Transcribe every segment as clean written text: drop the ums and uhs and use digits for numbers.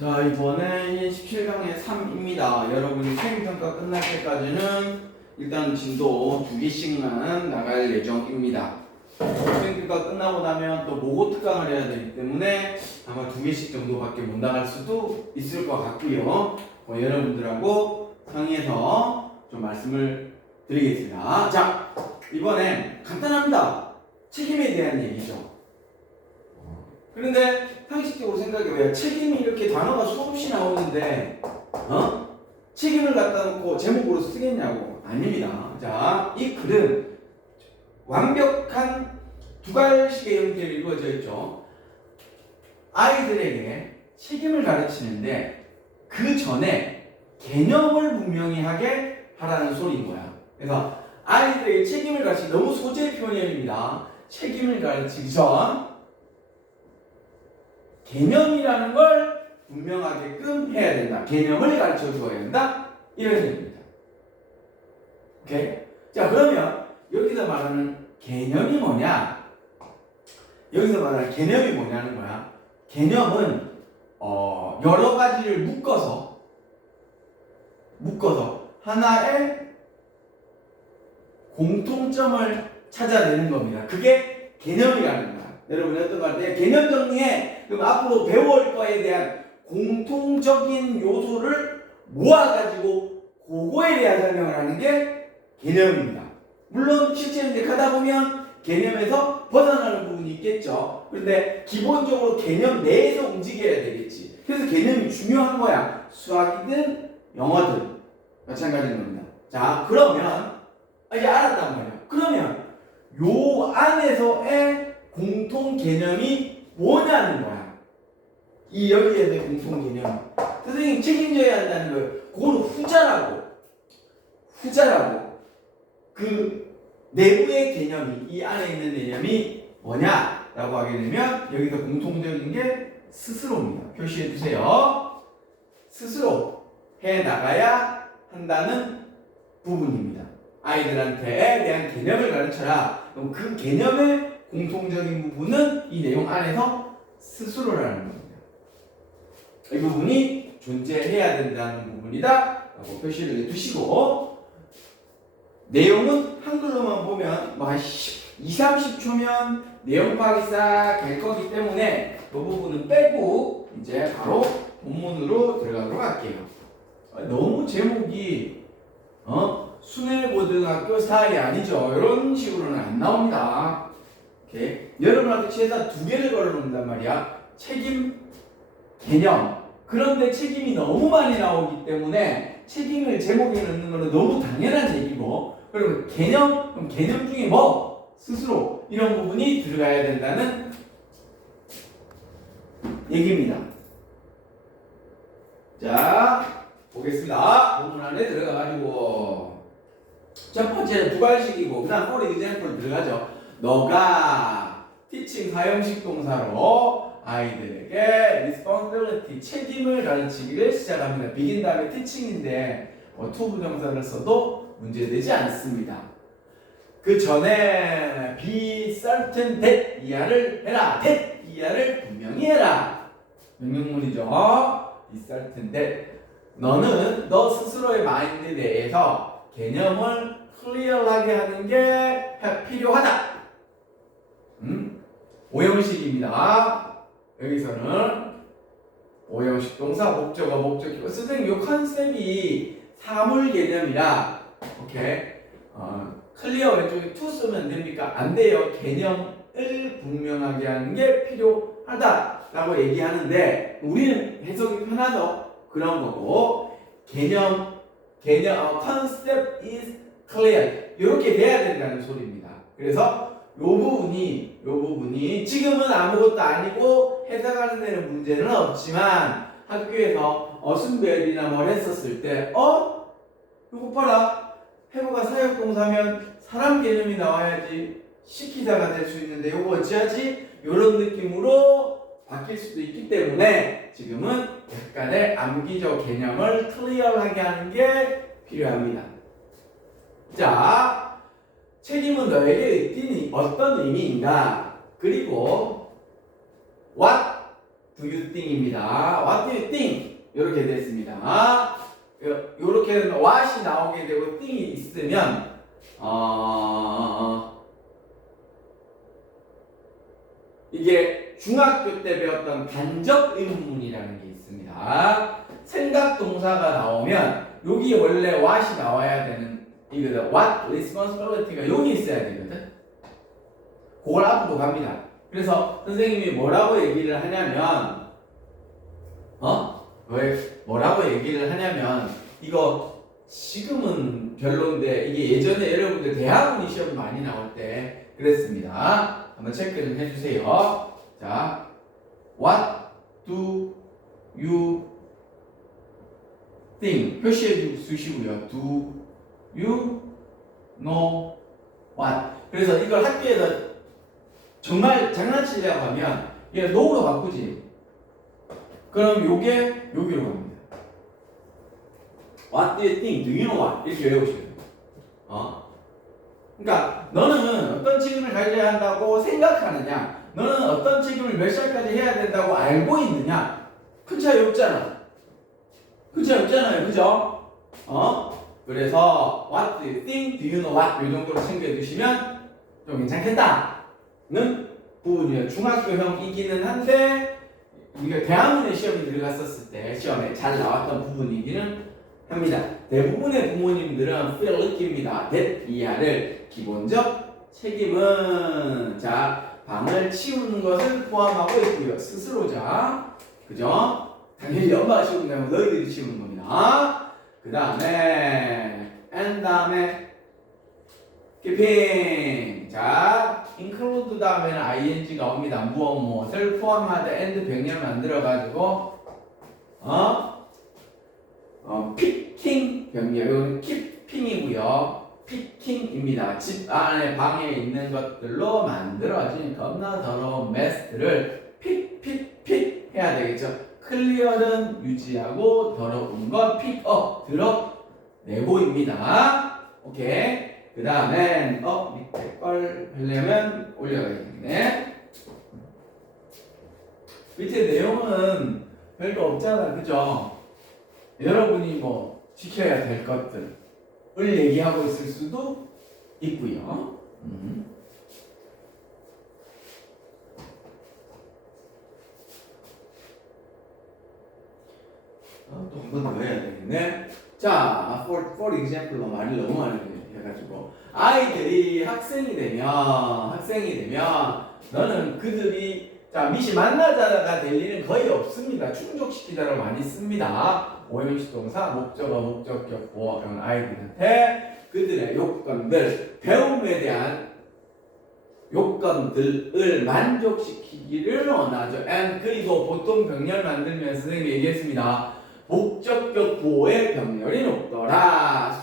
자, 이번엔 17강의 3입니다. 여러분이 수행평가 끝날 때까지는 일단 진도 2개씩만 나갈 예정입니다. 수행평가 끝나고 나면 또 모고 특강을 해야 되기 때문에 아마 2개씩 정도밖에 못 나갈 수도 있을 것 같고요. 여러분들하고 상의해서 좀 말씀을 드리겠습니다. 자, 이번엔 간단합니다. 책임에 대한 얘기죠. 그런데 상식적으로 생각해봐요. 책임이 이렇게 단어가 수없이 나오는데 책임을 갖다 놓고 제목으로 쓰겠냐고. 아닙니다. 자, 이 글은 완벽한 두갈식의 형태로 이루어져 있죠. 아이들에게 책임을 가르치는데 그 전에 개념을 분명히 하게 하라는 소리인 거야. 그래서 아이들에게 책임을 가르치기 너무 소재 표현입니다. 책임을 가르치기 전 개념이라는 걸 분명하게끔 해야 된다. 개념을 가르쳐 주어야 된다. 이런 얘기입니다. 오케이? 자, 그러면 여기서 말하는 개념이 뭐냐? 여기서 말하는 개념이 뭐냐는 거야. 개념은 여러 가지를 묶어서 하나의 공통점을 찾아내는 겁니다. 그게 개념이라는 거야. 여러분 어떤 거 할 때 개념 정리해. 그럼 앞으로 배울 거에 대한 공통적인 요소를 모아가지고 그거에 대한 설명을 하는 게 개념입니다. 물론 실제 이제 가다 보면 개념에서 벗어나는 부분이 있겠죠. 그런데 기본적으로 개념 내에서 움직여야 되겠지. 그래서 개념이 중요한 거야. 수학이든 영어든 마찬가지인 겁니다. 자, 그러면 이제 알았단 말이야. 그러면 요 안에서의 공통 개념이 뭐냐는 거야. 이 여기에서의 공통 개념. 선생님 책임져야 한다는 거예요. 그거는 후자라고. 그 내부의 개념이, 이 안에 있는 개념이 뭐냐라고 하게 되면 여기서 공통적인 게 스스로입니다. 표시해 주세요. 스스로 해 나가야 한다는 부분입니다. 아이들한테 대한 개념을 가르쳐라. 그럼 그 개념의 공통적인 부분은 이 내용 안에서 스스로라는 겁니다. 이 부분이 존재해야 된다는 부분이다 라고 표시를 해두시고, 내용은 한글로만 보면 뭐 한 20-30초면 내용 파악이 싹 될 거기 때문에 이 부분은 빼고 이제 바로 본문으로 들어가도록 할게요. 너무 제목이 순회고등학교 스타일이 아니죠. 이런 식으로는 안 나옵니다. 오케이. 여러분한테 최소한 2개를 걸어놓는단 말이야. 책임, 개념. 그런데 책임이 너무 많이 나오기 때문에 책임을 제목에 넣는 거는 너무 당연한 얘기고, 그리고 개념, 그럼 개념 중에 뭐? 스스로. 이런 부분이 들어가야 된다는 얘기입니다. 자, 보겠습니다. 본문 안에 들어가가지고 첫 번째는 두갈식이고, 그 다음 for example 들어가죠. 너가 teaching 사형식 동사로 아이들에게 responsibility, 책임을 가르치기를 시작합니다. begin 다음에 teaching인데 to 부정사를 써도 문제되지 않습니다. 그 전에 be certain that 이하를 해라. that 이하를 분명히 해라. 명령문이죠. be certain that 너는 너 스스로의 마인드 내에서 개념을 클리어하게 하는 게 필요하다. 오형식입니다. 여기서는 오형식 동사 목적어 목적격. 선생님 이 컨셉이 사물 개념이라 오케이. 클리어 왼쪽에 to 쓰면 됩니까? 안 돼요. 개념을 분명하게 하는 게 필요하다라고 얘기하는데 우리는 해석이 편하죠. 그런 거고, 개념 concept is clear 이렇게 돼야 된다는 소리입니다. 그래서 요 부분이 지금은 아무것도 아니고 해석하는 데는 문제는 없지만 학교에서 순별이나 뭘 했었을 때 이거 봐라, 해부가 사역동사면 사람 개념이 나와야지 시키자가 될 수 있는데 요거 어찌하지? 요런 느낌으로 바뀔 수도 있기 때문에 지금은 약간의 암기적 개념을 클리어하게 하는 게 필요합니다. 자, 책임은 너에게 어떤 의미인가? 그리고 what do you think입니다. what do you think? 이렇게 됐습니다. 이렇게 what이 나오게 되고 think이 있으면 이게 중학교 때 배웠던 간접 의문문이라는 게 있습니다. 생각 동사가 나오면 여기 원래 what이 나와야 되는 이거든. what responsibility가 여기 있어야 되거든. 그걸 앞으로 갑니다. 그래서 선생님이 뭐라고 얘기를 하냐면 왜 뭐라고 얘기를 하냐면 이거 지금은 별론데 이게 예전에 여러분들 대학원 시험 많이 나올 때 그랬습니다. 한번 체크 좀 해주세요. 자, what do you think 표시해 주시고요. do you know what? 그래서 이걸 학교에서 정말 장난치려고 하면 얘 no로 바꾸지. 그럼 요게 여기로 갑니다. What do you think? Do you know what? 이렇게 외우셔야 돼요. 그러니까 너는 어떤 책임을 가져야 한다고 생각하느냐? 너는 어떤 책임을 몇 살까지 해야 된다고 알고 있느냐? 큰 차이 없잖아. 큰 차이 없잖아요. 그죠? 그래서 What do you think? Do you know what? 이 정도로 챙겨두시면 좀 괜찮겠다는 부분이에요. 중학교형이기는 한데 우리가 대학원에 시험이 들어갔었을 때 시험에 잘 나왔던 부분이기는 합니다. 대부분의 부모님들은 feel 느낍니다. that 이하를 기본적 책임은 자 방을 치우는 것을 포함하고 있고요. 스스로자 그죠? 당연히 엄마가 치우는 게 아니고 너희들이 치우는 겁니다. 그 다음에 and 다음에 keeping 자 include 다음에는 ing가 옵니다. 무엇을 포함하되 and 병렬 만들어가지고 picking 병렬 이거는 keeping이고요. picking입니다. 집 안에 방에 있는 것들로 만들어진 겁나 더러운 메스를 pick 해야 되겠죠. 클리어는 유지하고 더러운 건 pick up 들어내고입니다. 오케이. 그 다음엔 밑에 걸 하려면 올려가야겠네. 밑에 내용은 별거 없잖아. 그죠? 여러분이 뭐 지켜야 될 것들을 얘기하고 있을 수도 있고요. 또 한 번 더 해야 되겠네. 자, for example로 말을 너무 많이 해가지고 아이들이 학생이 되면 너는 그들이 자 미시 만나자가 될 일은 거의 없습니다. 충족시키다를 많이 씁니다. 오형식 동사, 목적어, 목적격, 보어 이런 아이들한테 그들의 요건들, 배움에 대한 요건들을 만족시키기를 원하죠. and 그리고 보통 병렬 만들면서 선생님이 얘기했습니다. 목적격 보호의 병렬이 높더라.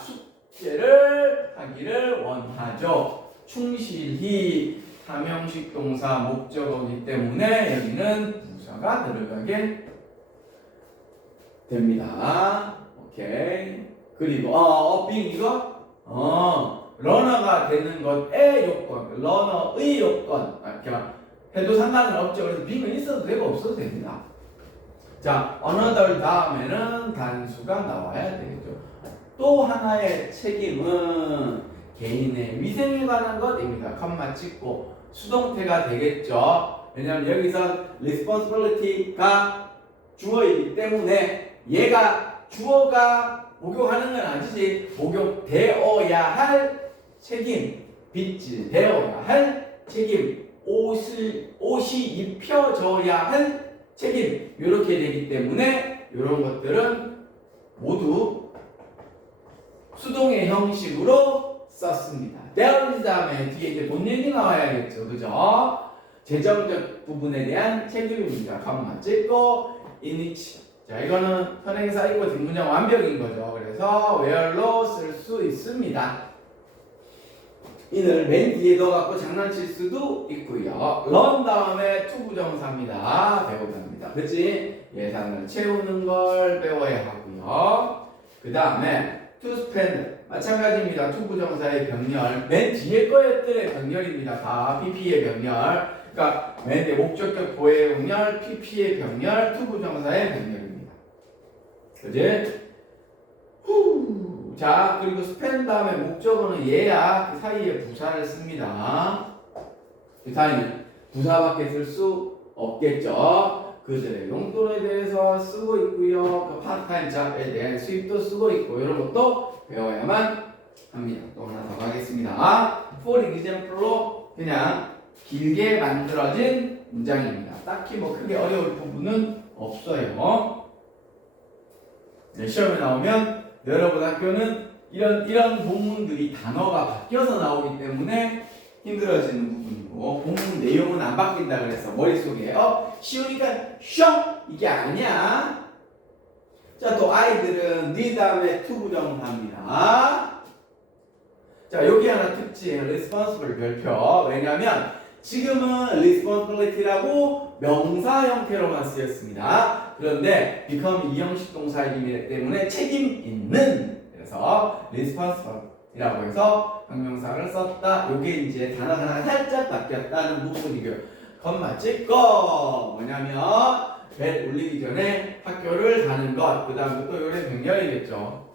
숙제를 하기를 원하죠. 충실히 삼형식 동사 목적어이기 때문에 여기는 부사가 들어가게 됩니다. 오케이. 그리고 being 이거 러너가 되는 것의 요건, 러너의 요건 이렇게 해도 상관은 없죠. 그래서 being은 있어도 되고 없어도 됩니다. 자, another 다음에는 단수가 나와야 되겠죠. 또 하나의 책임은 개인의 위생에 관한 것입니다. 컴마 찍고 수동태가 되겠죠. 왜냐하면 여기서 responsibility가 주어이기 때문에 얘가 주어가 목욕하는 건 아니지. 목욕되어야 할 책임, 빗질되어야 할 책임, 옷이 입혀져야 할 책임 이렇게 되기 때문에 이런 것들은 모두 수동의 형식으로 썼습니다. there is 다음에 뒤에 이제 돈 얘기 나와야겠죠. 그죠? 재정적 부분에 대한 책임입니다. 컴마 찍고 in which 자 이거는 선행사이고 뒷문장 완벽인 거죠. 그래서 where로 쓸 수 있습니다. 이를 맨 뒤에 넣어갖고 장난칠 수도 있고요. run 다음에 to 부정사입니다. 배우답니다. 그치? 예산을 채우는 걸 배워야 하고요. 그 다음에 to spend 마찬가지입니다. to 부정사의 병렬 맨 뒤에 거들의 병렬입니다. 다 PP의 병렬. 그러니까 맨 뒤에 목적격 보의 병렬, PP의 병렬, 투부정사의 병렬입니다. 그지? 후. 자, 그리고 스펜 다음에 목적어는 얘야. 그 사이에 부사를 씁니다. 그 사이는 부사밖에 쓸 수 없겠죠. 그들의 용돈에 대해서 쓰고 있고요. 그 파트타임 잡에 대한 수입도 쓰고 있고 이런 것도 배워야만 합니다. 또 하나 더 가겠습니다. For example로 그냥 길게 만들어진 문장입니다. 딱히 뭐 크게 어려울 부분은 없어요. 네, 시험에 나오면 여러분 학교는 이런 본문들이 단어가 바뀌어서 나오기 때문에 힘들어지는 부분이고 본문 내용은 안 바뀐다 그래서 머릿속에 쉬우니까 슝 이게 아니야. 자, 또 아이들은 네 다음에 to 부정사입니다. 자, 여기 하나 특징 responsible 별표. 왜냐면 지금은 responsibility라고 명사 형태로만 쓰였습니다. 그런데 become 이형식 동사이기 때문에 책임 있는, 그래서 responsible이라고 해서 형용사를 썼다. 요게 이제 단어 하나 살짝 바뀌었다는 부분이고요. 컴마 찍고 뭐냐면 벨 울리기 전에 학교를 가는 것. 그 다음에 또 요래 병렬이겠죠.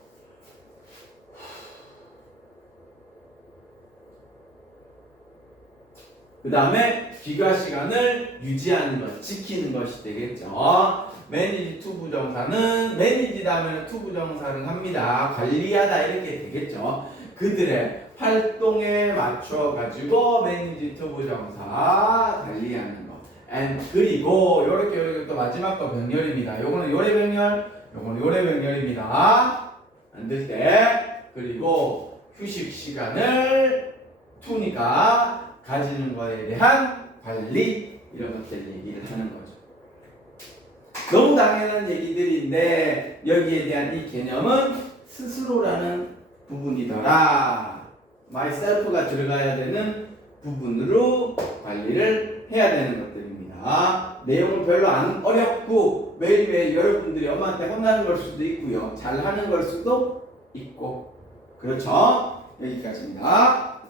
그 다음에 귀가 시간을 유지하는 것, 지키는 것이 되겠죠. 매니지 투 부정사는 매니지 다음에 투 부정사를 합니다. 관리하다 이렇게 되겠죠. 그들의 활동에 맞춰 가지고 매니지 투 부정사 관리하는 것. and 그리고 요렇게 또 마지막 거 병렬입니다. 요거는 요래 병렬, 요거는 요래 병렬입니다. 만들 때 그리고 휴식 시간을 투니까 가지는 것에 대한 관리 이런 것들 얘기를 하는 거죠. 너무 당연한 얘기들인데 여기에 대한 이 개념은 스스로라는 부분이더라. myself가 들어가야 되는 부분으로 관리를 해야 되는 것들입니다. 내용은 별로 안 어렵고 매일매일 여러분들이 엄마한테 혼나는 걸 수도 있고요. 잘하는 걸 수도 있고 그렇죠? 여기까지입니다.